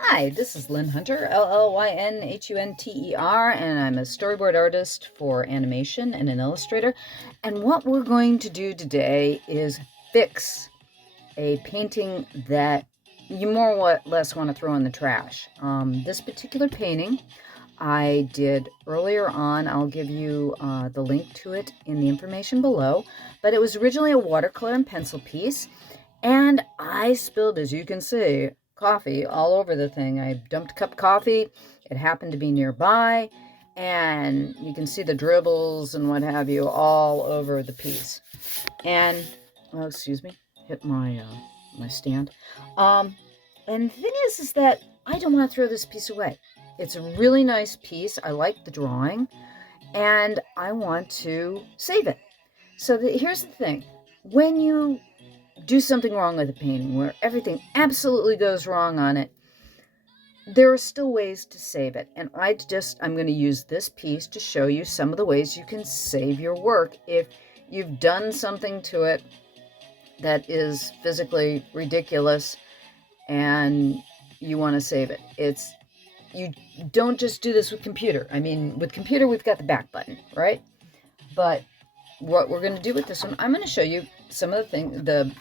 Hi, this is Llyn Hunter, Llynhunter, and I'm a storyboard artist for animation and an illustrator. And what we're going to do today is fix a painting that you more or less want to throw in the trash. This particular painting I did earlier on. I'll give you the link to it in the information below. But it was originally a watercolor and pencil piece. And I spilled, as you can see, coffee all over the thing. I dumped a cup of coffee. It happened to be nearby. And you can see the dribbles and what have you all over the piece. And, oh, excuse me, hit my stand. And the thing is that I don't want to throw this piece away. It's a really nice piece. I like the drawing. And I want to save it. So here's the thing. When you do something wrong with a painting where everything absolutely goes wrong on it, there are still ways to save it. And I'm going to use this piece to show you some of the ways you can save your work if you've done something to it that is physically ridiculous and you want to save it. You don't just do this with computer. I mean, with computer, we've got the back button, right? But what we're going to do with this one, I'm going to show you some of the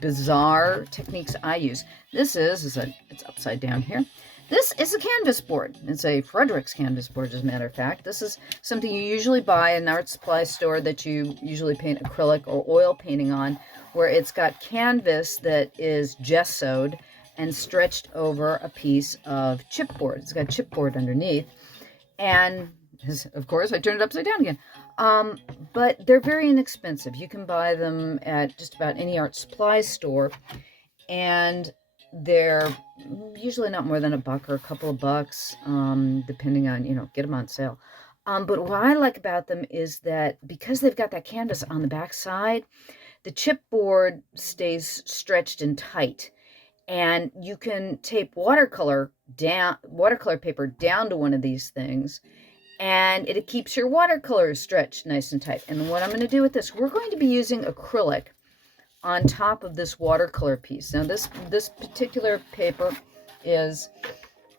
bizarre techniques I use. It's upside down here. This is a canvas board. It's a Frederick's canvas board, as a matter of fact. This is something you usually buy in an art supply store that you usually paint acrylic or oil painting on, where it's got canvas that is gessoed and stretched over a piece of chipboard. It's got chipboard underneath. And of course, I turned it upside down again. But they're very inexpensive. You can buy them at just about any art supply store. And they're usually not more than $1 or a couple of bucks, depending on, get them on sale. But what I like about them is that because they've got that canvas on the back side, the chipboard stays stretched and tight. And you can tape watercolor paper down to one of these things, and it keeps your watercolor stretched nice and tight. And what I'm going to do with this, we're going to be using acrylic on top of this watercolor piece. Now this particular paper is,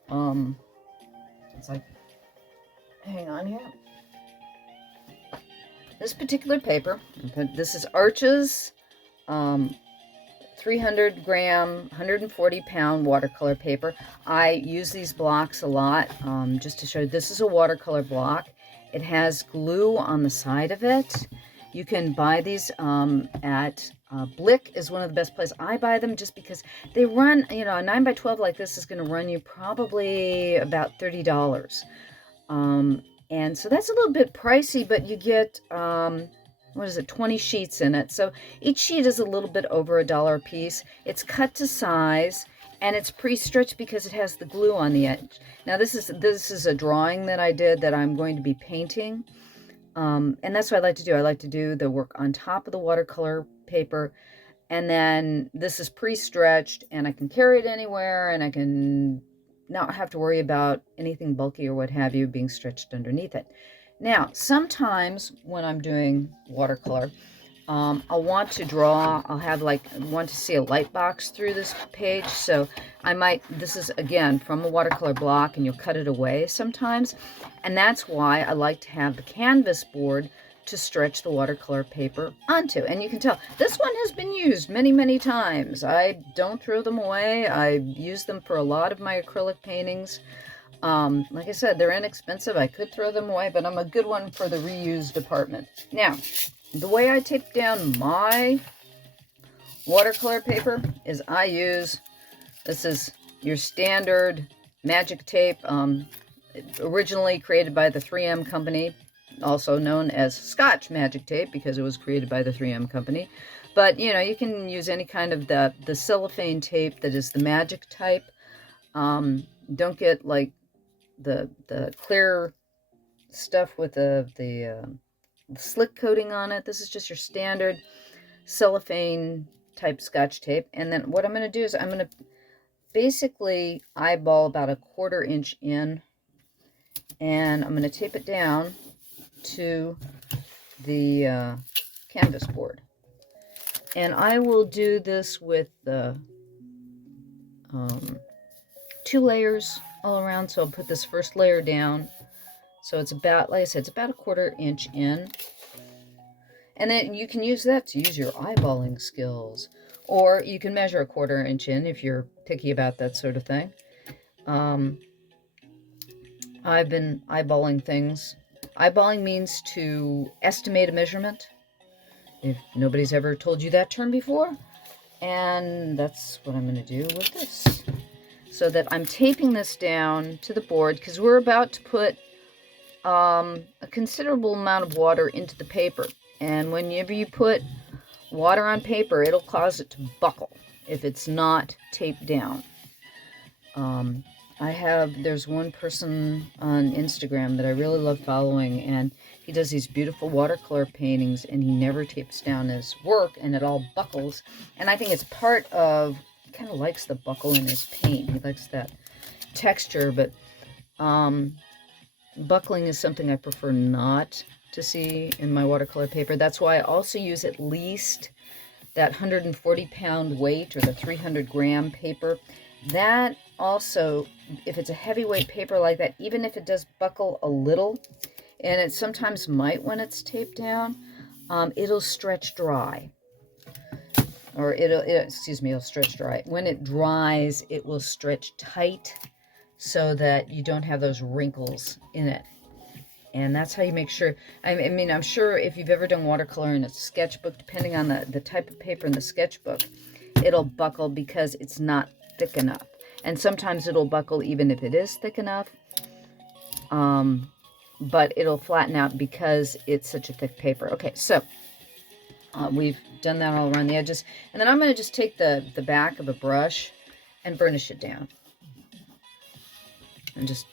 it's like, hang on here. This particular paper, this is Arches 300 gram, 140 pound watercolor paper. I use these blocks a lot, just to show you. This is a watercolor block. It has glue on the side of it. You can buy these at Blick is one of the best places. I buy them just because they run, a 9x12 like this is going to run you probably about $30. And so that's a little bit pricey, but you get, 20 sheets in it. So each sheet is a little bit over $1 a piece. It's cut to size, and it's pre-stretched because it has the glue on the edge. Now this is a drawing that I did that I'm going to be painting. And that's what I like to do. I like to do the work on top of the watercolor paper. And then this is pre-stretched, and I can carry it anywhere, and I can not have to worry about anything bulky or what have you being stretched underneath it. Now, sometimes when I'm doing watercolor, I'll want to draw, want to see a light box through this page. So this is again from a watercolor block, and you'll cut it away sometimes. And that's why I like to have the canvas board to stretch the watercolor paper onto. And you can tell this one has been used many, many times. I don't throw them away. I use them for a lot of my acrylic paintings. Like I said, they're inexpensive. I could throw them away, but I'm a good one for the reuse department. Now, the way I tape down my watercolor paper is this is your standard magic tape, originally created by the 3M company, also known as Scotch magic tape because it was created by the 3M company. But, you can use any kind of the cellophane tape that is the magic type. Don't get like the clear stuff with the slick coating on it. This is just your standard cellophane type Scotch tape. And then what I'm going to do is I'm going to basically eyeball about 1/4 inch in, and I'm going to tape it down to the canvas board. And I will do this with the 2 layers all around. So I'll put this first layer down. So it's about, like I said, it's about 1/4 inch in. And then you can use that to use your eyeballing skills. Or you can measure 1/4 inch in if you're picky about that sort of thing. I've been eyeballing things. Eyeballing means to estimate a measurement, if nobody's ever told you that term before. And that's what I'm going to do with this. So that I'm taping this down to the board, because we're about to put a considerable amount of water into the paper. And whenever you put water on paper, it'll cause it to buckle if it's not taped down. There's one person on Instagram that I really love following, and he does these beautiful watercolor paintings, and he never tapes down his work, and it all buckles. And I think it's part of, he kind of likes the buckle in his paint. He likes that texture, but buckling is something I prefer not to see in my watercolor paper. That's why I also use at least that 140-pound weight, or the 300-gram paper. That also, if it's a heavyweight paper like that, even if it does buckle a little, and it sometimes might when it's taped down, it'll stretch dry. Or it'll stretch dry. When it dries, it will stretch tight so that you don't have those wrinkles in it. And that's how you make sure. I mean, I'm sure if you've ever done watercolor in a sketchbook, depending on the type of paper in the sketchbook, it'll buckle because it's not thick enough. And sometimes it'll buckle even if it is thick enough. But it'll flatten out because it's such a thick paper. Okay, so we've done that all around the edges. And then I'm going to just take the back of a brush and burnish it down. And just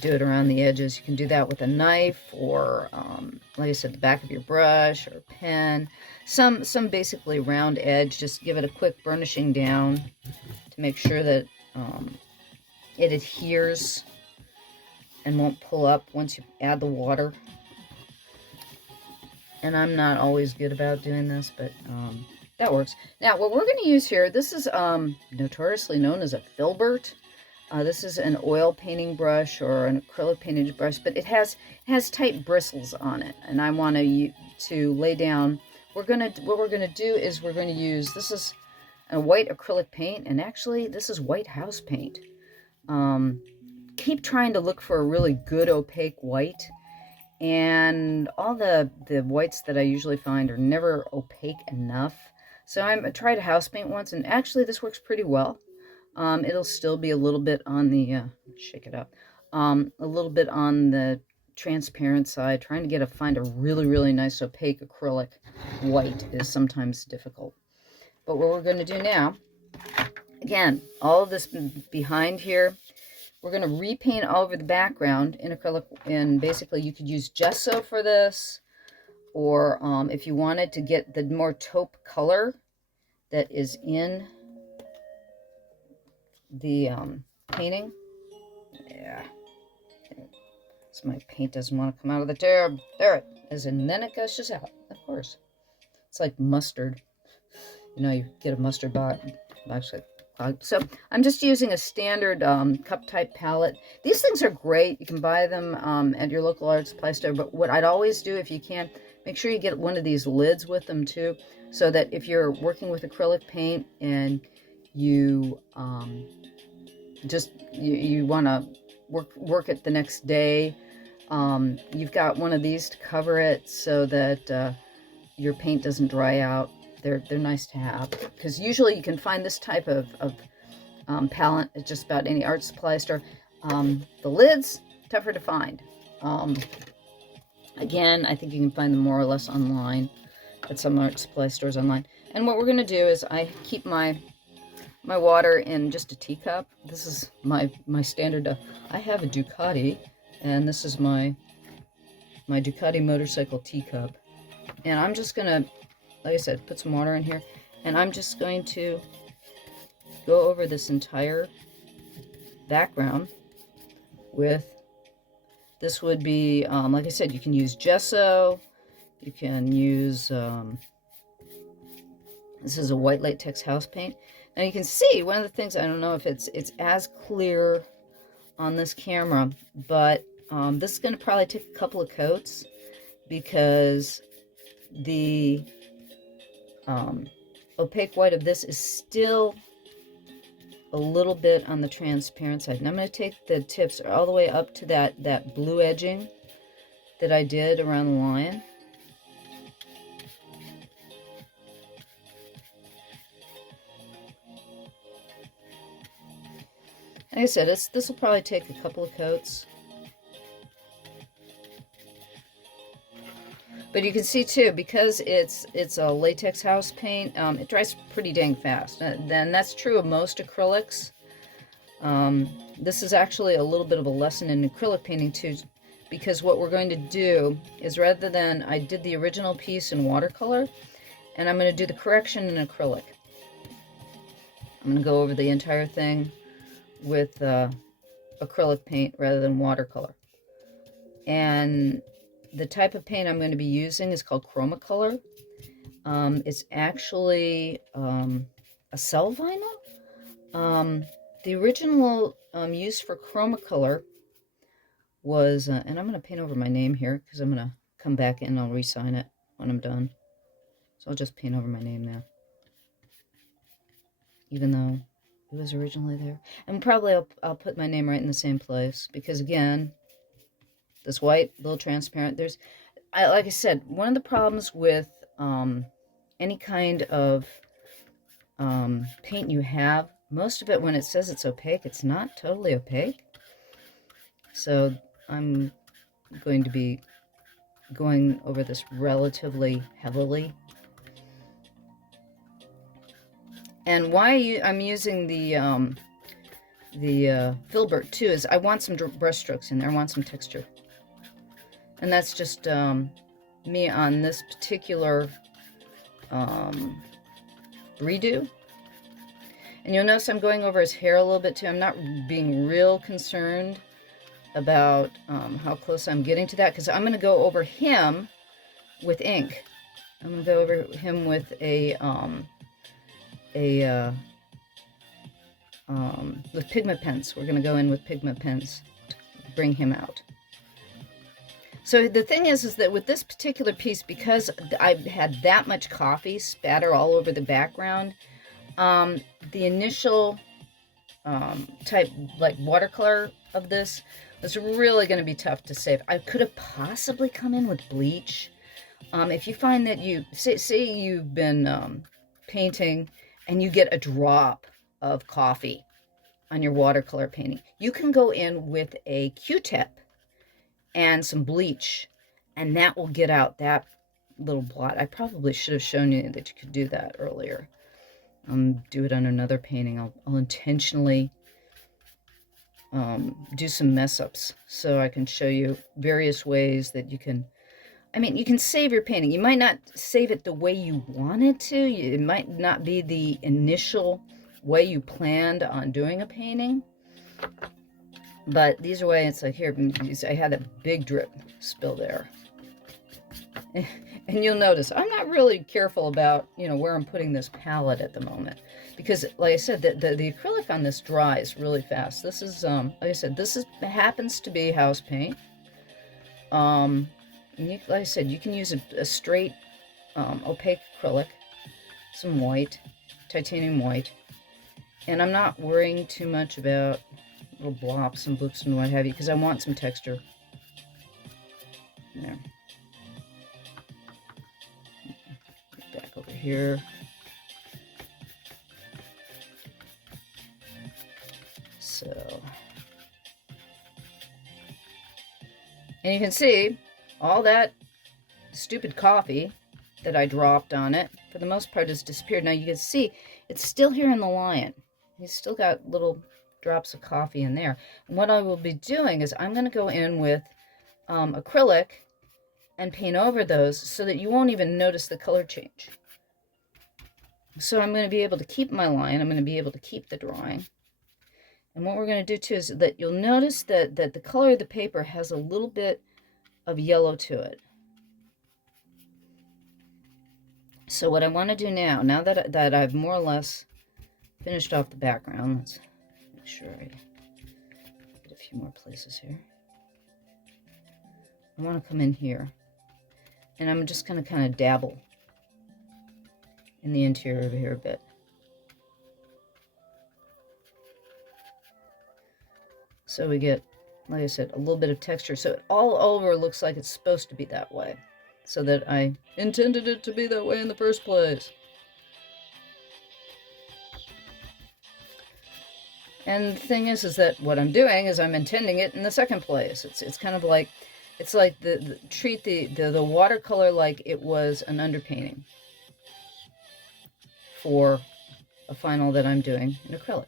do it around the edges. You can do that with a knife, or like I said, the back of your brush or pen. Some basically round edge. Just give it a quick burnishing down to make sure that it adheres and won't pull up once you add the water. And I'm not always good about doing this, but that works. Now, what we're going to use here, this is notoriously known as a filbert. This is an oil painting brush or an acrylic painting brush, but it has tight bristles on it, and I want to lay down. What we're gonna do is we're going to use, this is a white acrylic paint, and actually this is white house paint. Keep trying to look for a really good opaque white, and all the whites that I usually find are never opaque enough. So I tried a house paint once, and actually this works pretty well. It'll still be a little bit on the, shake it up, a little bit on the transparent side. Trying to find a really, really nice opaque acrylic white is sometimes difficult. But what we're going to do now, again, all of this behind here, we're going to repaint all over the background in acrylic, and basically you could use gesso for this, or if you wanted to get the more taupe color that is in the painting. Yeah. So my paint doesn't want to come out of the tube. There it is, and then it gushes out, of course. It's like mustard. You know, you get a mustard box. Actually, so I'm just using a standard cup type palette. These things are great. You can buy them at your local art supply store. But what I'd always do, if you can, make sure you get one of these lids with them too, so that if you're working with acrylic paint and you you want to work it the next day, you've got one of these to cover it so that your paint doesn't dry out. They're nice to have, because usually you can find this type of palette at just about any art supply store. The lids, tougher to find. Again, I think you can find them more or less online at some art supply stores online. And what we're going to do is I keep my water in just a teacup. This is my standard. I have a Ducati, and this is my Ducati motorcycle teacup. And I'm just going to, like I said, put some water in here, and I'm just going to go over this entire background with, this would be, like I said, you can use gesso, you can use, this is a white latex house paint. Now you can see one of the things, I don't know if it's as clear on this camera, but this is going to probably take a couple of coats because the opaque white of this is still a little bit on the transparent side. And I'm going to take the tips all the way up to that blue edging that I did around the lion. Like I said, this will probably take a couple of coats. But you can see too, because it's a latex house paint, it dries pretty dang fast. Then that's true of most acrylics. This is actually a little bit of a lesson in acrylic painting too, because what we're going to do is, rather than, I did the original piece in watercolor, and I'm going to do the correction in acrylic. I'm going to go over the entire thing with acrylic paint rather than watercolor. And the type of paint I'm going to be using is called Chromacolor. It's actually a cell vinyl. The original use for Chromacolor was, and I'm going to paint over my name here because I'm going to come back in and I'll re-sign it when I'm done. So I'll just paint over my name now, even though it was originally there. And probably I'll put my name right in the same place because, again, this white, a little transparent. Like I said, one of the problems with any kind of paint you have, most of it, when it says it's opaque, it's not totally opaque. So I'm going to be going over this relatively heavily. And why I'm using the filbert too is I want some brush strokes in there. I want some texture. And that's just me on this particular redo. And you'll notice I'm going over his hair a little bit too. I'm not being real concerned about how close I'm getting to that, because I'm going to go over him with ink. I'm going to go over him with with Pigma pens. We're going to go in with Pigma pens to bring him out. So the thing is that with this particular piece, because I had that much coffee spatter all over the background, the initial type, like watercolor of this, was really going to be tough to save. I could have possibly come in with bleach. If you find that you, say you've been painting and you get a drop of coffee on your watercolor painting, you can go in with a Q-tip and some bleach, and that will get out that little blot. I probably should have shown you that you could do that earlier. Do it on another painting. I'll intentionally do some mess-ups so I can show you various ways that you can, I mean, you can save your painting. You might not save it the way you wanted to. It might not be the initial way you planned on doing a painting. But these are ways, it's like here, I had a big drip spill there. And you'll notice I'm not really careful about, where I'm putting this palette at the moment. Because, like I said, the acrylic on this dries really fast. This is, like I said, happens to be house paint. And like I said, you can use a straight opaque acrylic, some white, titanium white. And I'm not worrying too much about little blobs and bloops and what have you, because I want some texture. There. Back over here. So, and you can see all that stupid coffee that I dropped on it, for the most part, has disappeared. Now you can see it's still here in the lion. He's still got little drops of coffee in there. And what I will be doing is I'm going to go in with acrylic and paint over those so that you won't even notice the color change. So I'm going to be able to keep my line. I'm going to be able to keep the drawing. And what we're going to do too is that you'll notice that the color of the paper has a little bit of yellow to it. So what I want to do now that I've more or less finished off the background. Let's make sure I get a few more places here. I want to come in here, and I'm just going to kind of dabble in the interior of here a bit. So we get, like I said, a little bit of texture. So it all over looks like it's supposed to be that way, so that I intended it to be that way in the first place. And the thing is that what I'm doing is I'm intending it in the second place. It's kind of like, it's like treat the watercolor like it was an underpainting for a final that I'm doing in acrylic.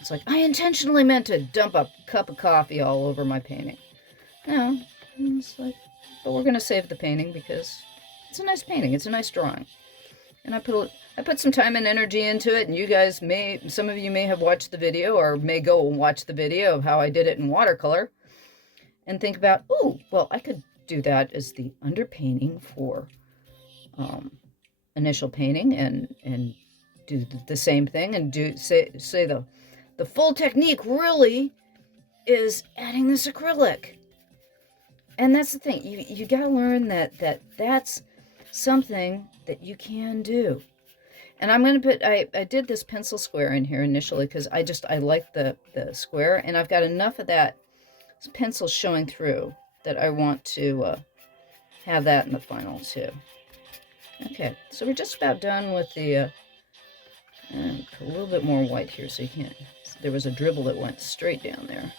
It's like, I intentionally meant to dump a cup of coffee all over my painting. No, it's like, but we're going to save the painting because it's a nice painting. It's a nice drawing. And I put some time and energy into it, and you guys some of you may have watched the video or may go and watch the video of how I did it in watercolor and think about, oh, well, I could do that as the underpainting for initial painting and do the same thing and say the full technique really is adding this acrylic. And that's the thing. You got to learn that's something that you can do. And I'm going to put, I did this pencil square in here initially because I like the square, and I've got enough of that pencil showing through that I want to have that in the final too. Okay, so we're just about done with the, and put a little bit more white here so you can't, there was a dribble that went straight down there.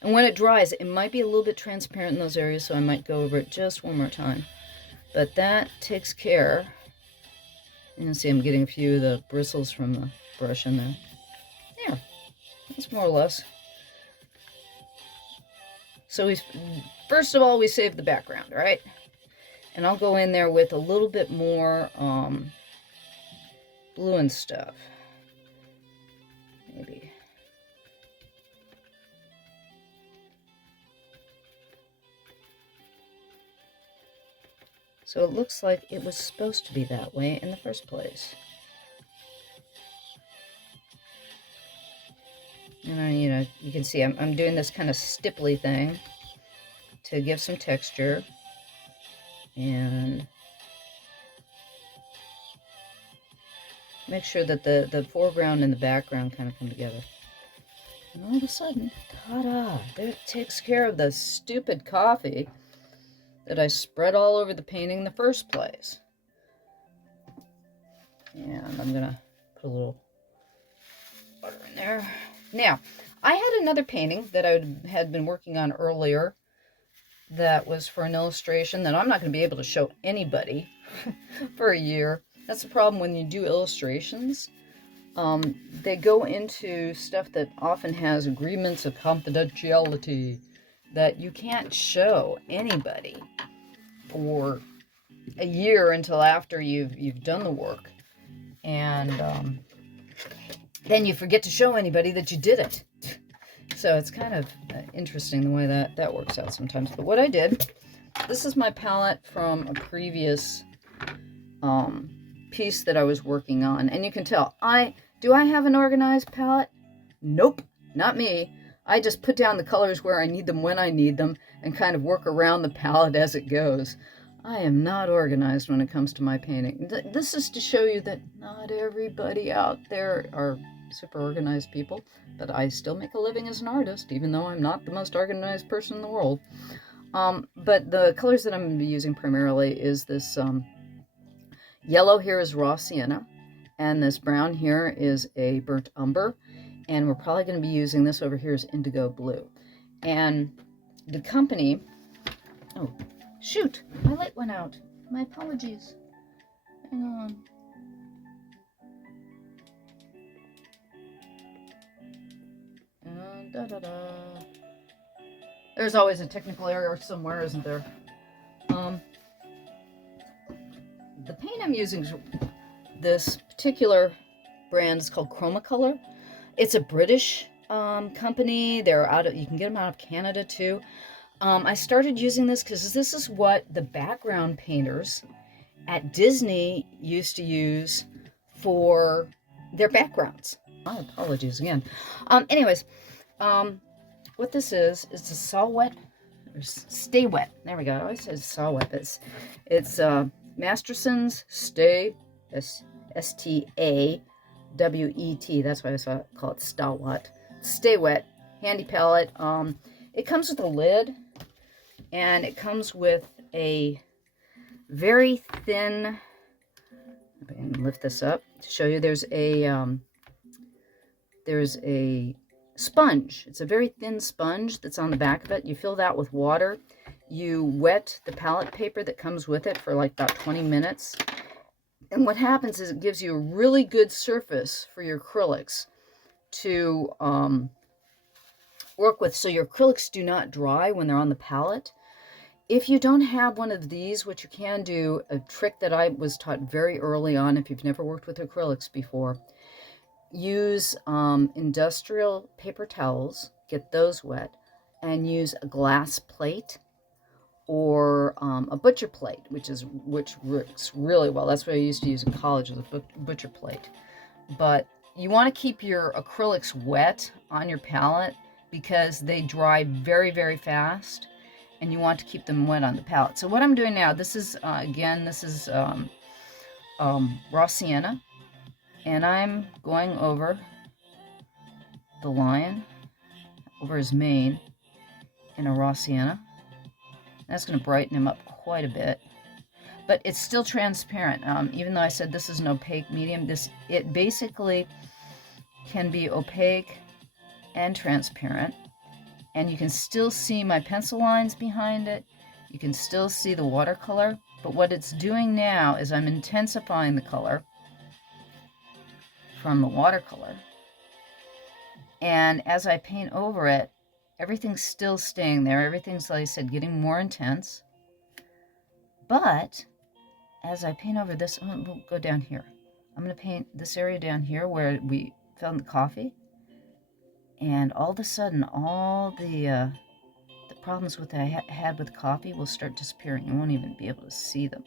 And when it dries, it might be a little bit transparent in those areas, so I might go over it just one more time. But that takes care. You can see I'm getting a few of the bristles from the brush in there. There, that's more or less. So first of all, we save the background, right? And I'll go in there with a little bit more blue and stuff. Maybe. So it looks like it was supposed to be that way in the first place. And you can see I'm doing this kind of stipply thing to give some texture. And make sure that the foreground and the background kind of come together. And all of a sudden, ta-da, that takes care of the stupid coffee that I spread all over the painting in the first place. And I'm going to put a little butter in there. Now, I had another painting that I had been working on earlier that was for an illustration that I'm not going to be able to show anybody for a year. That's the problem when you do illustrations. They go into stuff that often has agreements of confidentiality that you can't show anybody for a year until after you've done the work, and then you forget to show anybody that you did it. So it's kind of interesting the way that works out sometimes. But what I did, this is my palette from a previous piece that I was working on, and you can tell do I have an organized palette? Nope, not me. I just put down the colors where I need them when I need them and kind of work around the palette as it goes. I am not organized when it comes to my painting. This is to show you that not everybody out there are super organized people, but I still make a living as an artist, even though I'm not the most organized person in the world. But the colors that I'm going to be using primarily is this yellow here is raw sienna, and this brown here is a burnt umber. And we're probably going to be using this over here as indigo blue. And the company, oh, shoot, my light went out. My apologies. Hang on. There's always a technical error somewhere, isn't there? The paint I'm using is this particular brand is called Watercolor. It's a British company. You can get them out of Canada too. I started using this because this is what the background painters at Disney used to use for their backgrounds. My apologies again. Anyways, what this is a saw wet, or stay wet. There we go. I always say saw wet. It's Masterson's Stay, S-T-A-W-E-T. That's why I call it Stalwart. Stay wet, handy palette. It comes with a lid, and it comes with a very thin, I can lift this up to show you. There's a sponge. It's a very thin sponge that's on the back of it. You fill that with water. You wet the palette paper that comes with it for like about 20 minutes. And what happens is it gives you a really good surface for your acrylics to work with, so your acrylics do not dry when they're on the palette. If you don't have one of these, what you can do, a trick that I was taught very early on, if you've never worked with acrylics before, use industrial paper towels, get those wet, and use a glass plate or a butcher plate, which works really well. That's what I used to use in college, was a butcher plate. But you want to keep your acrylics wet on your palette because they dry very, very fast, and you want to keep them wet on the palette. So what I'm doing now, this is again, this is raw sienna, and I'm going over the lion, over his mane in a raw sienna. That's going to brighten him up quite a bit, but it's still transparent. Even though I said this is an opaque medium, it basically can be opaque and transparent, and you can still see my pencil lines behind it. You can still see the watercolor, but what it's doing now is I'm intensifying the color from the watercolor, and as I paint over it, everything's still staying there. Everything's, like I said, getting more intense. But as I paint over this, we'll go down here. I'm going to paint this area down here where we found the coffee. And all of a sudden, all the problems that I had with coffee will start disappearing. You won't even be able to see them.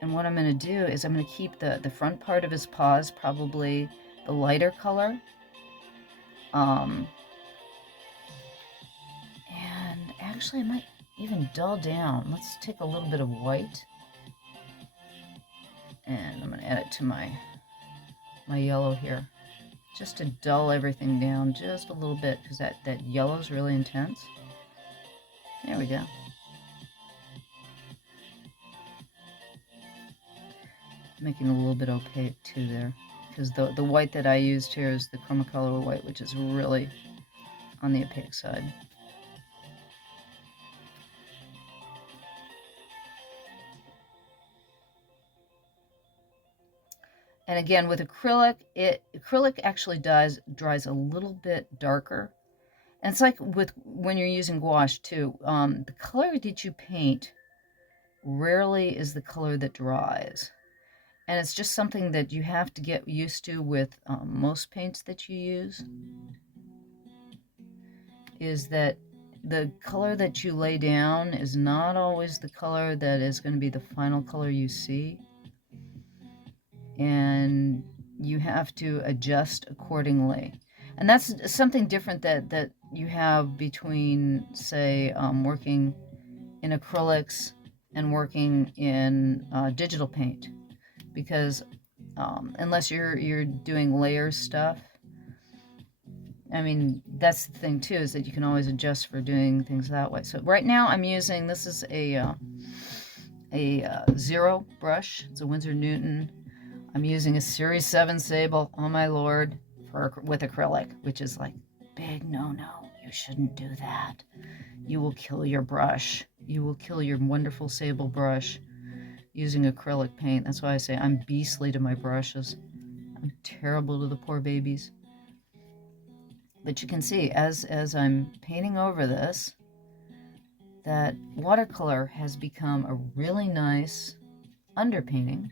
And what I'm going to do is I'm going to keep the front part of his paws probably the lighter color. And actually, I might even dull down. Let's take a little bit of white, and I'm going to add it to my yellow here, just to dull everything down just a little bit, because that yellow is really intense. There we go. Making a little bit opaque too there, because the white that I used here is the Chromacolor white, which is really on the opaque side. And again, with acrylic, acrylic actually dries a little bit darker. And it's like when you're using gouache too. The color that you paint rarely is the color that dries. And it's just something that you have to get used to with most paints that you use, is that the color that you lay down is not always the color that is going to be the final color you see. And you have to adjust accordingly. And that's something different that you have between, say, working in acrylics and working in digital paint. Because unless you're doing layer stuff, I mean, that's the thing too, is that you can always adjust for doing things that way. So right now I'm using, this is a zero brush. It's a Winsor Newton. I'm using a Series 7 Sable, oh my lord, with acrylic, which is like, big no-no. You shouldn't do that. You will kill your brush. You will kill your wonderful Sable brush using acrylic paint. That's why I say I'm beastly to my brushes. I'm terrible to the poor babies. But you can see, as I'm painting over this, that watercolor has become a really nice underpainting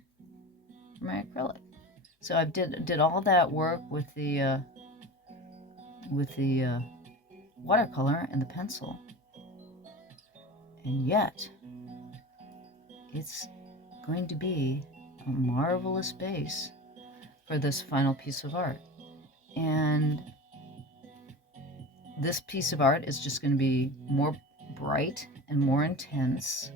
for my acrylic. So I did all that work with the watercolor and the pencil, and yet it's going to be a marvelous base for this final piece of art. And this piece of art is just going to be more bright and more intense,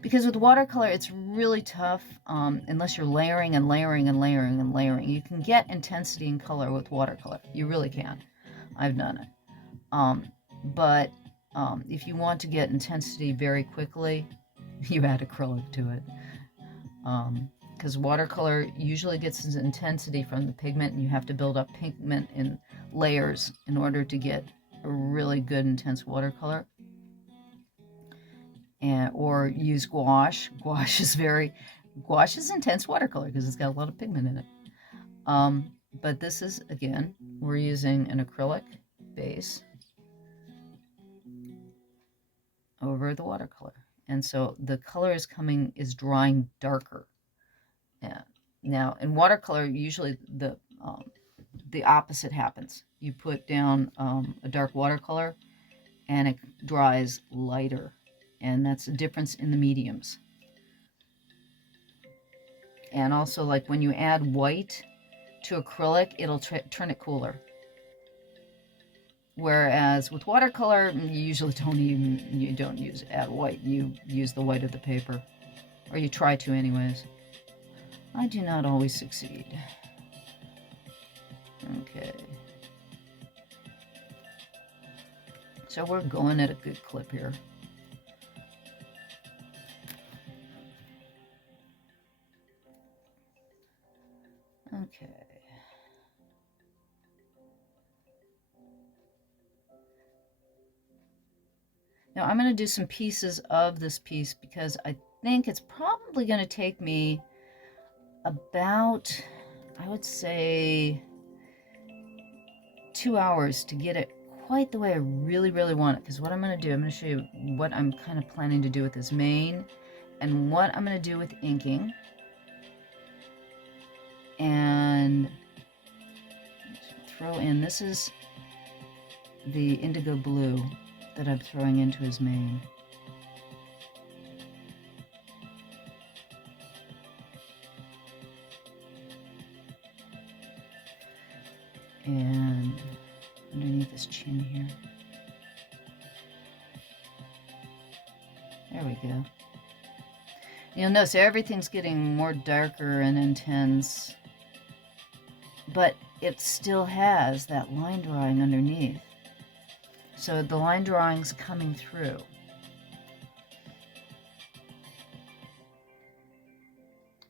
because with watercolor it's really tough unless you're layering and layering and layering and layering. You can get intensity in color with watercolor, you really can. I've done it. But if you want to get intensity very quickly, you add acrylic to it, because watercolor usually gets its intensity from the pigment, and you have to build up pigment in layers in order to get a really good intense watercolor. Or use gouache. Gouache is intense watercolor because it's got a lot of pigment in it. But this is, again, we're using an acrylic base over the watercolor, and so the color is drying darker. Yeah. Now in watercolor, usually the opposite happens. You put down a dark watercolor, and it dries lighter. And that's a difference in the mediums. And also, like when you add white to acrylic, it'll turn it cooler. Whereas with watercolor, you usually don't add white. You use the white of the paper, or you try to anyways. I do not always succeed. Okay. So we're going at a good clip here. Okay. Now I'm going to do some pieces of this piece because I think it's probably going to take me about, I would say, 2 hours to get it quite the way I really, really want it. Because what I'm going to do, I'm going to show you what I'm kind of planning to do with this mane and what I'm going to do with inking. And throw in, this is the indigo blue that I'm throwing into his mane. And underneath his chin here. There we go. You'll notice everything's getting more darker and intense, but it still has that line drawing underneath. So the line drawing's coming through.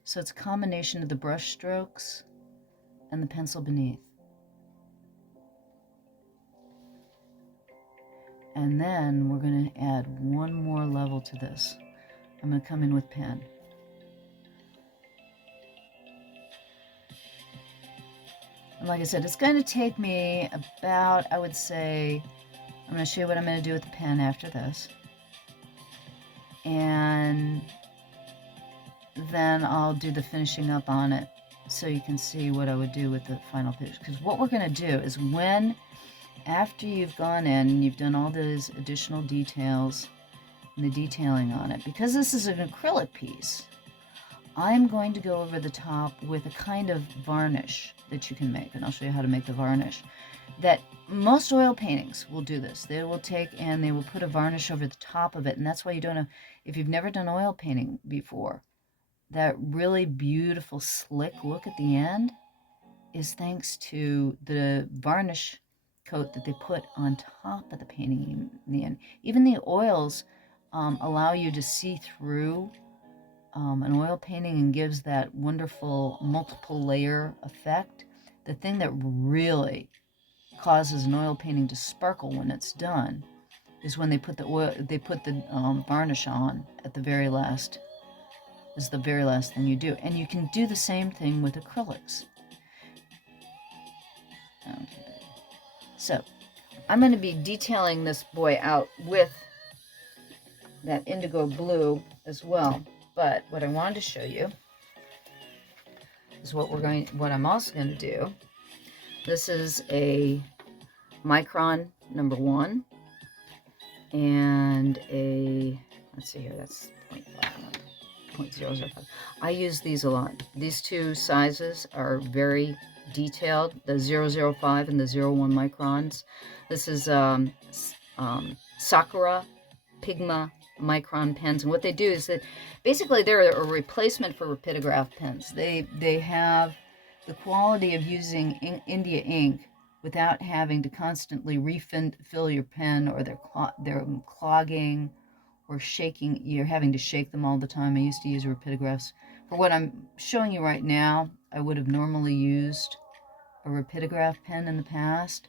So it's a combination of the brush strokes and the pencil beneath. And then we're going to add one more level to this. I'm going to come in with pen. And like I said, it's going to take me about, I would say, I'm going to show you what I'm going to do with the pen after this. And then I'll do the finishing up on it so you can see what I would do with the final picture. Because what we're going to do is after you've gone in and you've done all those additional details and the detailing on it, because this is an acrylic piece, I'm going to go over the top with a kind of varnish that you can make, and I'll show you how to make the varnish. That most oil paintings will do this. They will take and they will put a varnish over the top of it, and that's why you don't know, if you've never done oil painting before, that really beautiful slick look at the end is thanks to the varnish coat that they put on top of the painting in the end. Even the oils allow you to see through an oil painting and gives that wonderful multiple layer effect. The thing that really causes an oil painting to sparkle when it's done is when they put the varnish on at the very last. Is the very last thing you do, and you can do the same thing with acrylics. Okay. So I'm going to be detailing this boy out with that indigo blue as well. But what I wanted to show you is what I'm also going to do. This is a Micron number 1 and a, let's see here, that's 0.5. 0.005. I use these a lot. These two sizes are very detailed, the 005 and the 01 microns. This is Sakura Pigma Micron Pens, and what they do is that basically they're a replacement for rapidograph pens. They have the quality of using India ink without having to constantly refill your pen, or they're clogging or shaking. You're having to shake them all the time. I used to use rapidographs. For what I'm showing you right now, I would have normally used a rapidograph pen in the past,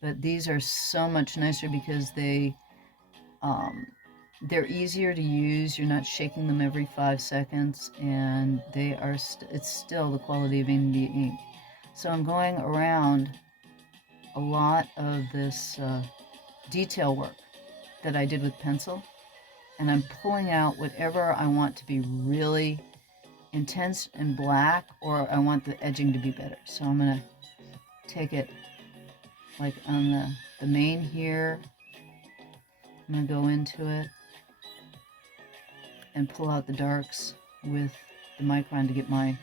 but these are so much nicer because they're easier to use. You're not shaking them every 5 seconds, and they are it's still the quality of India ink. So I'm going around a lot of this detail work that I did with pencil, and I'm pulling out whatever I want to be really intense and black, or I want the edging to be better. So I'm going to take it like on the mane here. I'm going to go into it and pull out the darks with the micron to get my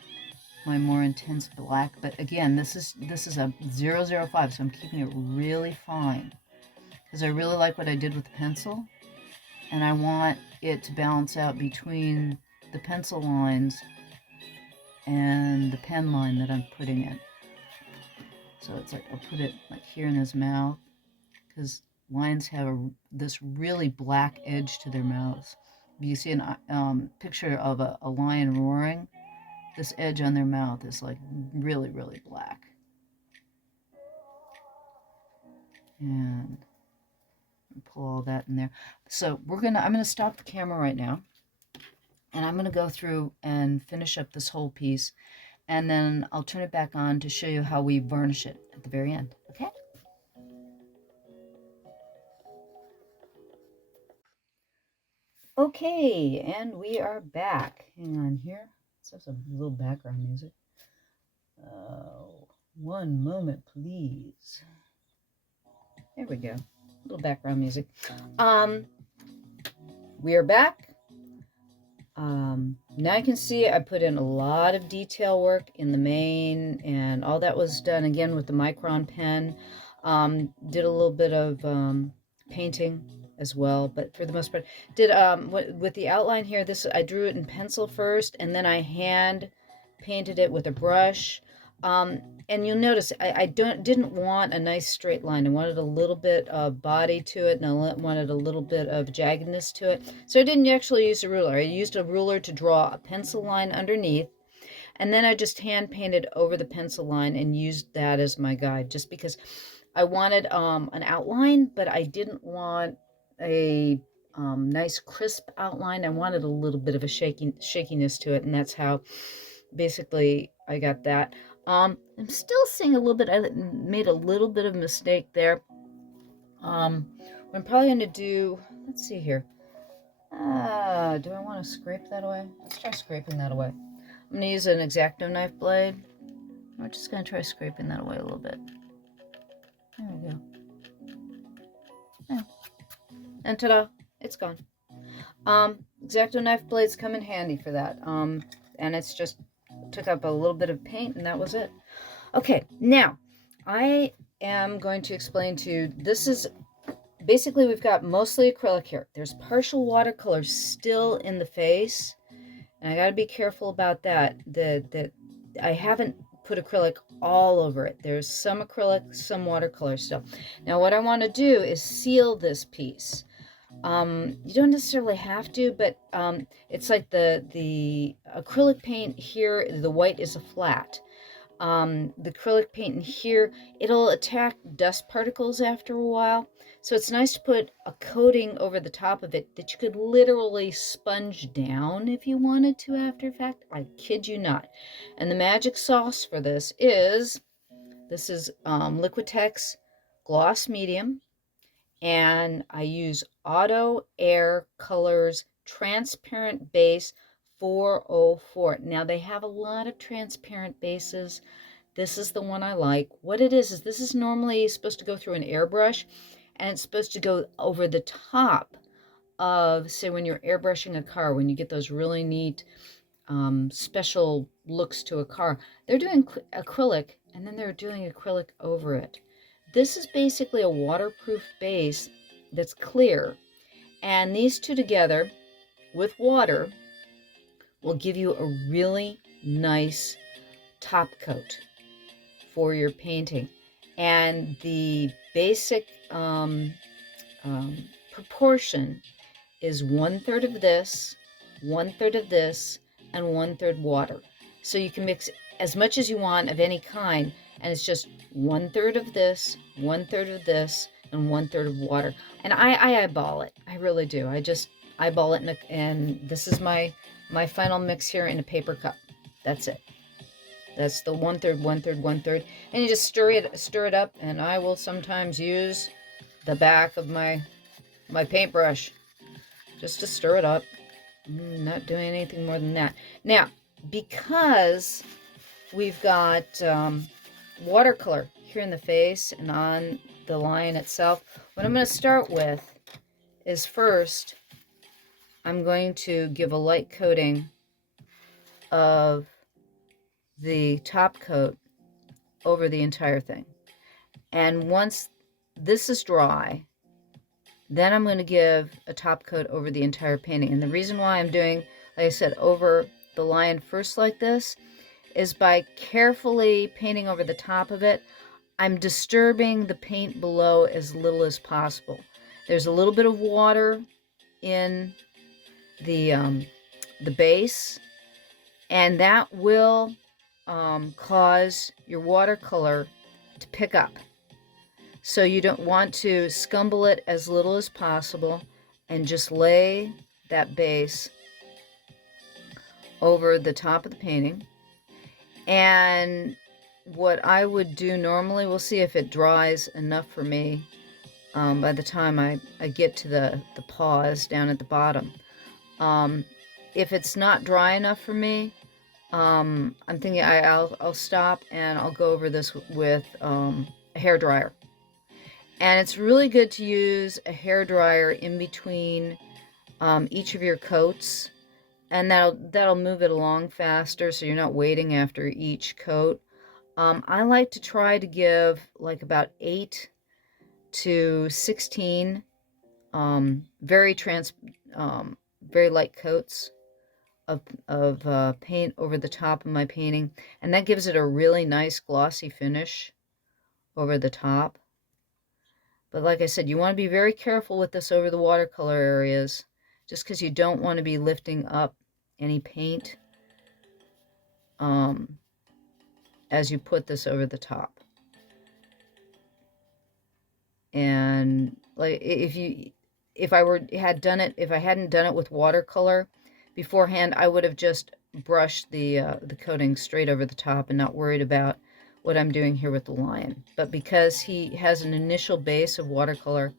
more intense black. But again, this is a 005, so I'm keeping it really fine because I really like what I did with the pencil, and I want it to balance out between the pencil lines and the pen line that I'm putting in. So it's like I'll put it like here in his mouth, because lions have this really black edge to their mouths. If you see a picture of a lion roaring, this edge on their mouth is like really, really black. And pull all that in there. So I'm gonna stop the camera right now, and I'm gonna go through and finish up this whole piece, and then I'll turn it back on to show you how we varnish it at the very end. Okay? Okay, and we are back. Hang on here. Let's have some little background music. One moment, please. There we go. A little background music. We are back. Now you can see I put in a lot of detail work in the mane, and all that was done again with the Micron pen. Did a little bit of painting as well, but for the most part, did with the outline here. This I drew it in pencil first, and then I hand painted it with a brush. And you'll notice I didn't want a nice straight line. I wanted a little bit of body to it, and I wanted a little bit of jaggedness to it. So I didn't actually use a ruler. I used a ruler to draw a pencil line underneath, and then I just hand painted over the pencil line and used that as my guide, just because I wanted an outline, but I didn't want a nice crisp outline. I wanted a little bit of a shakiness to it, and that's how basically I got that. I'm still seeing a little bit. I made a little bit of mistake there. What I'm probably going to do, let's see here. Do I want to scrape that away? Let's try scraping that away. I'm going to use an X-Acto knife blade. We're just going to try scraping that away a little bit. There we go. Yeah. And ta-da, it's gone. X-Acto knife blades come in handy for that. And it's just took up a little bit of paint, and that was it. Okay, now I am going to explain to you, this is basically, we've got mostly acrylic here. There's partial watercolor still in the face, and I got to be careful about that. That I haven't put acrylic all over it. There's some acrylic, some watercolor still. Now what I want to do is seal this piece. You don't necessarily have to, but it's like the acrylic paint here, the white is a flat. The acrylic paint in here, it'll attack dust particles after a while. So it's nice to put a coating over the top of it that you could literally sponge down if you wanted to after fact. I kid you not. And the magic sauce for this is Liquitex Gloss Medium. And I use Auto Air Colors Transparent Base 404. Now they have a lot of transparent bases. This is the one I like. What it is this is normally supposed to go through an airbrush, and it's supposed to go over the top of, say, when you're airbrushing a car, when you get those really neat special looks to a car, they're doing acrylic, and then they're doing acrylic over it. This is basically a waterproof base that's clear, and these two together with water will give you a really nice top coat for your painting. And the basic proportion is 1/3 of this, 1/3 of this, and 1/3 water. So you can mix as much as you want of any kind, and it's just 1/3 of this, 1/3 of this, and 1/3 of water. And I eyeball it. I really do. I just eyeball it, and this is my final mix here in a paper cup. That's it. That's the 1/3, 1/3, 1/3, and you just stir it up. And I will sometimes use the back of my paintbrush just to stir it up. Not doing anything more than that. Now, because we've got watercolor here in the face and on the lion itself, what I'm going to start with is first I'm going to give a light coating of the top coat over the entire thing. And once this is dry, then I'm going to give a top coat over the entire painting. And the reason why I'm doing, like I said, over the lion first like this is by carefully painting over the top of it, I'm disturbing the paint below as little as possible. There's a little bit of water in the base, and that will cause your watercolor to pick up. So you don't want to scumble it as little as possible, and just lay that base over the top of the painting. And what I would do normally, we'll see if it dries enough for me by the time I get to the paws down at the bottom. If it's not dry enough for me, I'm thinking I'll stop and I'll go over this with a hair dryer. And it's really good to use a hair dryer in between each of your coats, and that'll move it along faster, so you're not waiting after each coat. I like to try to give like about 8 to 16 very light coats of paint over the top of my painting, and that gives it a really nice glossy finish over the top. But like I said, you want to be very careful with this over the watercolor areas, just because you don't want to be lifting up any paint as you put this over the top. And like if I hadn't done it with watercolor beforehand, I would have just brushed the coating straight over the top and not worried about what I'm doing here with the lion. But because he has an initial base of watercolor,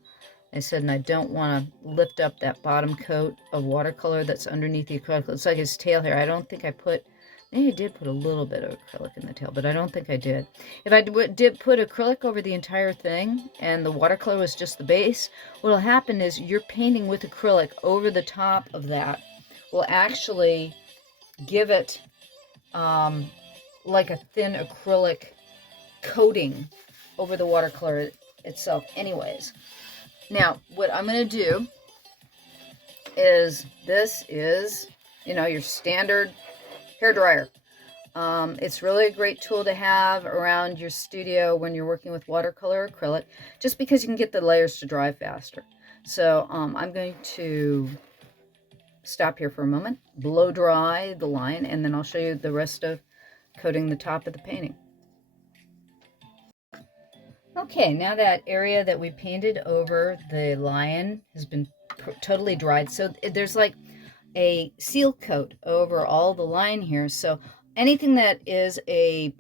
I said, and I don't want to lift up that bottom coat of watercolor that's underneath the acrylic. It's like his tail here. I don't think I put, maybe I did put a little bit of acrylic in the tail, but I don't think I did. If I did put acrylic over the entire thing and the watercolor was just the base, what will happen is you're painting with acrylic over the top of that will actually give it like a thin acrylic coating over the watercolor itself anyways. Now, what I'm going to do is, this is, your standard hair dryer. It's really a great tool to have around your studio when you're working with watercolor or acrylic, just because you can get the layers to dry faster. So I'm going to stop here for a moment, blow dry the line, and then I'll show you the rest of coating the top of the painting. Okay, now that area that we painted over the lion has been totally dried. So there's like a seal coat over all the line here. So anything that is the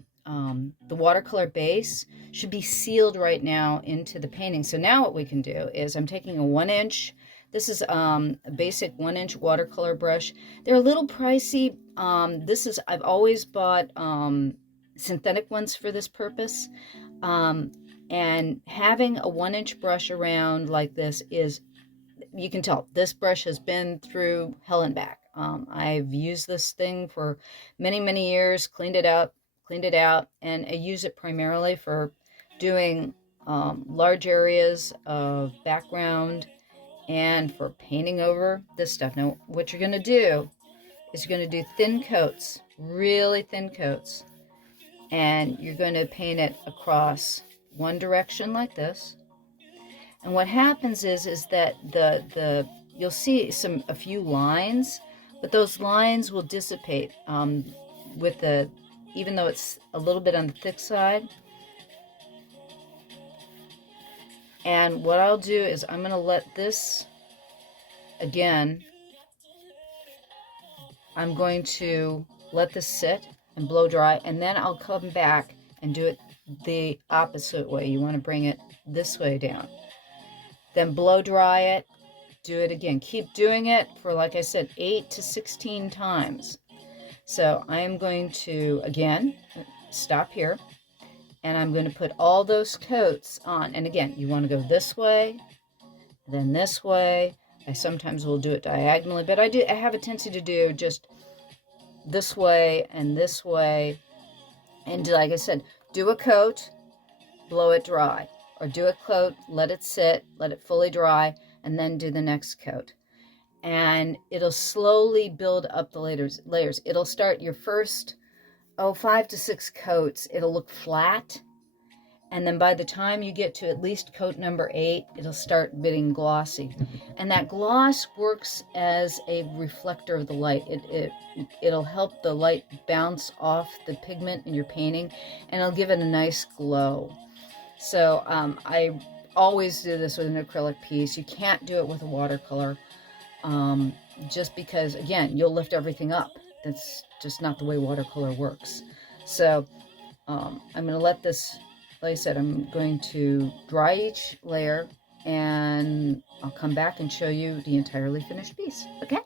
watercolor base should be sealed right now into the painting. So now what we can do is, I'm taking a 1-inch. This is a basic 1-inch watercolor brush. They're a little pricey. I've always bought synthetic ones for this purpose. And having a 1-inch brush around like this you can tell this brush has been through hell and back. I've used this thing for many, many years, cleaned it out, and I use it primarily for doing large areas of background and for painting over this stuff. Now, what you're going to do is you're going to do thin coats, really thin coats, and you're going to paint it across one direction like this. And what happens is that you'll see a few lines, but those lines will dissipate even though it's a little bit on the thick side. And what I'll do is I'm going to let this, again, I'm going to let this sit and blow dry, and then I'll come back and do it the opposite way. You want to bring it this way down. Then blow dry it, do it again. Keep doing it for, like I said, 8 to 16 times. So I'm going to, again, stop here, and I'm going to put all those coats on. And again, you want to go this way, then this way. I sometimes will do it diagonally, but I have a tendency to do just this way, and like I said, do a coat, blow it dry, or do a coat, let it sit, let it fully dry, and then do the next coat. And it'll slowly build up the layers. It'll start your first 5 to 6 coats, it'll look flat, and then by the time you get to at least coat number 8, it'll start getting glossy. And that gloss works as a reflector of the light. It'll help the light bounce off the pigment in your painting, and it'll give it a nice glow. So I always do this with an acrylic piece. You can't do it with a watercolor, just because, again, you'll lift everything up. That's just not the way watercolor works. So I'm going to let this, like I said, I'm going to dry each layer, and I'll come back and show you the entirely finished piece. Okay?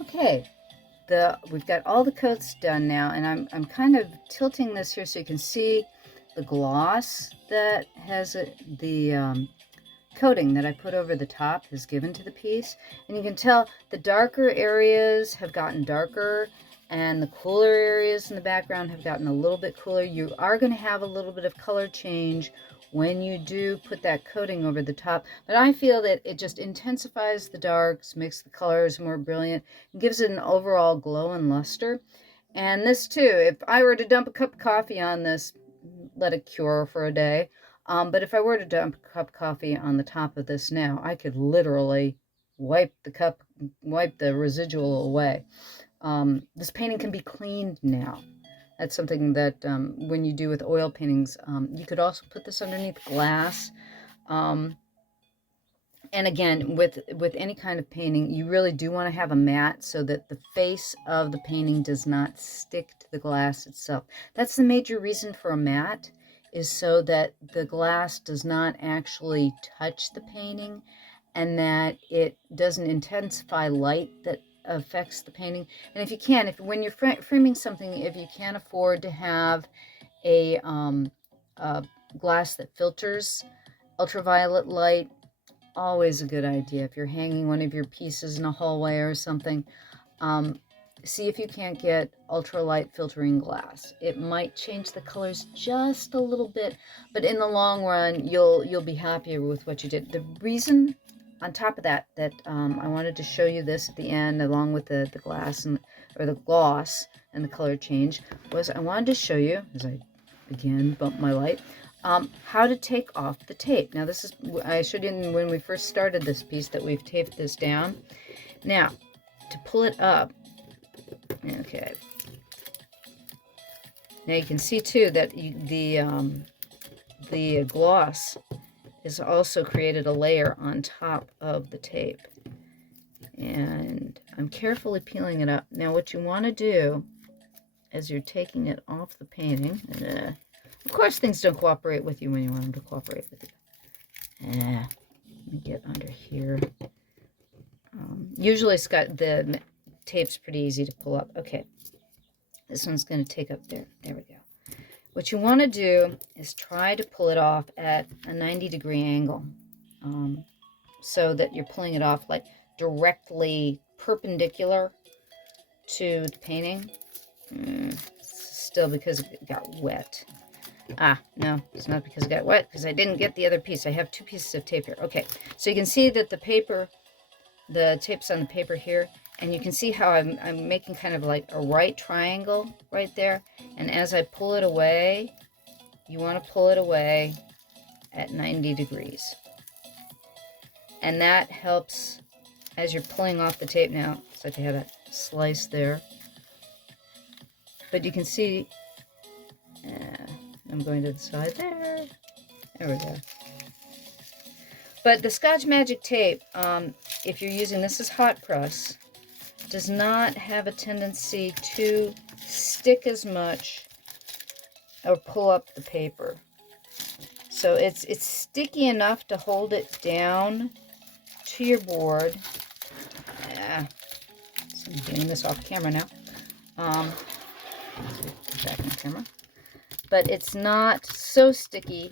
Okay. We've got all the coats done now, and I'm kind of tilting this here so you can see the gloss that has the coating that I put over the top has given to the piece. And you can tell the darker areas have gotten darker, and the cooler areas in the background have gotten a little bit cooler. You are going to have a little bit of color change when you do put that coating over the top, but I feel that it just intensifies the darks, makes the colors more brilliant, and gives it an overall glow and luster. And this too, if I were to dump a cup of coffee on this, let it cure for a day, but if I were to dump a cup of coffee on the top of this now, I could literally wipe the residual away. This painting can be cleaned now. That's something that when you do with oil paintings, you could also put this underneath glass. And again, with any kind of painting, you really do want to have a matte so that the face of the painting does not stick to the glass itself. That's the major reason for a matte, is so that the glass does not actually touch the painting, and that it doesn't intensify light that affects the painting. And if you can, when you're framing something, if you can't afford to have a glass that filters ultraviolet light, always a good idea. If you're hanging one of your pieces in a hallway or something, see if you can't get ultralight filtering glass. It might change the colors just a little bit, but in the long run, you'll be happier with what you did. The reason, on top of that, I wanted to show you this at the end, along with the glass or the gloss and the color change, was I wanted to show you, as I again bump my light, how to take off the tape. Now this is, I showed you when we first started this piece that we've taped this down. Now, to pull it up, okay. Now you can see too that the gloss has also created a layer on top of the tape. And I'm carefully peeling it up. Now what you want to do as you're taking it off the painting, of course things don't cooperate with you when you want them to cooperate with you. Let me get under here. Usually the tape's pretty easy to pull up. Okay, this one's going to take up there. There we go. What you want to do is try to pull it off at a 90-degree angle, so that you're pulling it off like directly perpendicular to the painting. Still because it got wet. No, it's not because it got wet, because I didn't get the other piece. I have 2 pieces of tape here. Okay, so you can see that the tape's on the paper here, and you can see how I'm making kind of like a right triangle right there. And as I pull it away, you want to pull it away at 90 degrees. And that helps as you're pulling off the tape now. It's like I had a slice there. But you can see, I'm going to the side there. There we go. But the Scotch Magic tape, if you're using, this is hot press, does not have a tendency to stick as much or pull up the paper. So it's sticky enough to hold it down to your board. So I'm getting this off camera now. Back in the camera. But it's not so sticky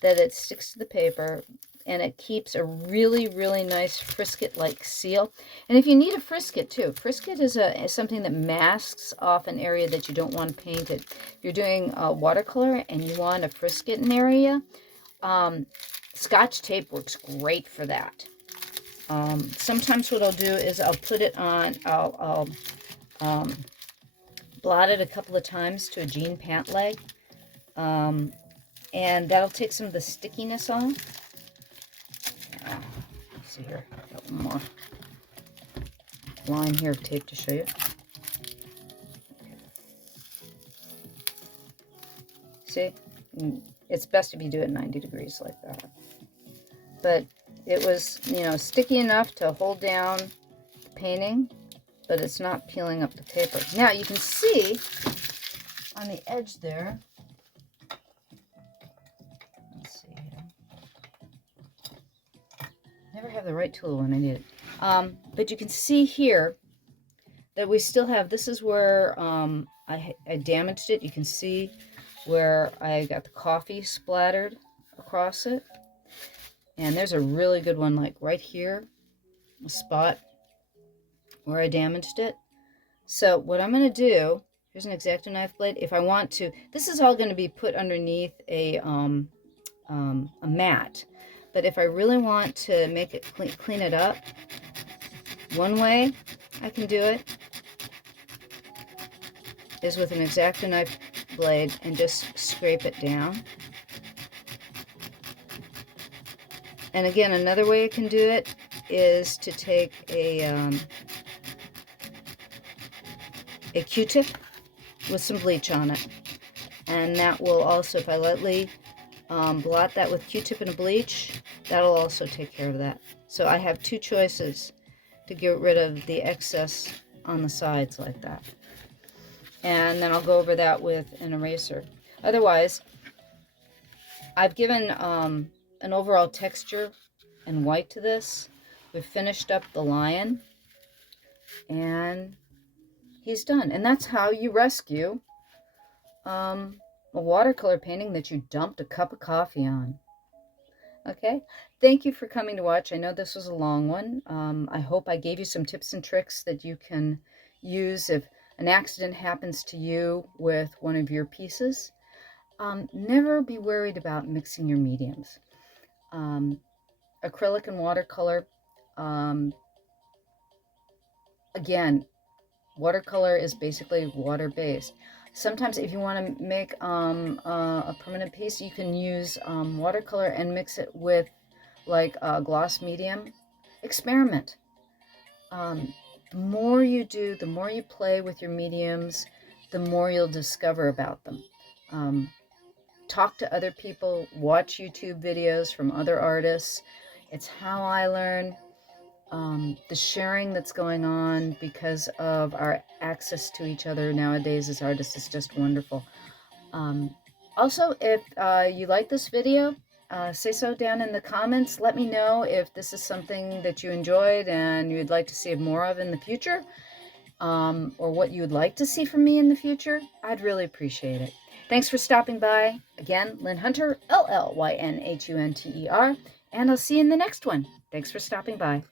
that it sticks to the paper, and it keeps a really, really nice frisket-like seal. And if you need a frisket too, frisket is something that masks off an area that you don't want painted. If you're doing watercolor and you want a frisket in an area, Scotch tape works great for that. Sometimes what I'll do is I'll put it on, I'll blot it a couple of times to a jean pant leg, and that'll take some of the stickiness off. Let's see here, got one more line here of tape to show you. See, it's best if you do it 90 degrees like that. But it was, you know, sticky enough to hold down the painting, but it's not peeling up the paper. Now you can see on the edge there, let's see here. Never have the right tool when I need it. But you can see here that we still have, this is where I damaged it. You can see where I got the coffee splattered across it. And there's a really good one, like right here, a spot where I damaged it. So what I'm going to do, here's an X-Acto knife blade. If I want to, this is all going to be put underneath a mat. But if I really want to make it clean it up, one way I can do it is with an X-Acto knife blade and just scrape it down. And again, another way I can do it is to take a Q-tip with some bleach on it. And that will also, if I lightly blot that with Q-tip and a bleach, that'll also take care of that. So I have 2 choices to get rid of the excess on the sides like that. And then I'll go over that with an eraser. Otherwise, I've given an overall texture and white to this. We've finished up the lion, and he's done. And that's how you rescue a watercolor painting that you dumped a cup of coffee on. Okay, thank you for coming to watch. I know this was a long one. I hope I gave you some tips and tricks that you can use if an accident happens to you with one of your pieces. Never be worried about mixing your mediums. Acrylic and watercolor, again, watercolor is basically water-based. Sometimes if you want to make a permanent piece, you can use watercolor and mix it with like a gloss medium. Experiment. The more you do, the more you play with your mediums, the more you'll discover about them. Talk to other people, watch YouTube videos from other artists. It's how I learn. The sharing that's going on because of our access to each other nowadays as artists is just wonderful. Also, if you like this video, say so down in the comments. Let me know if this is something that you enjoyed and you'd like to see more of in the future, or what you would like to see from me in the future. I'd really appreciate it. Thanks for stopping by. Again, Llyn Hunter, Llynhunter, and I'll see you in the next one. Thanks for stopping by.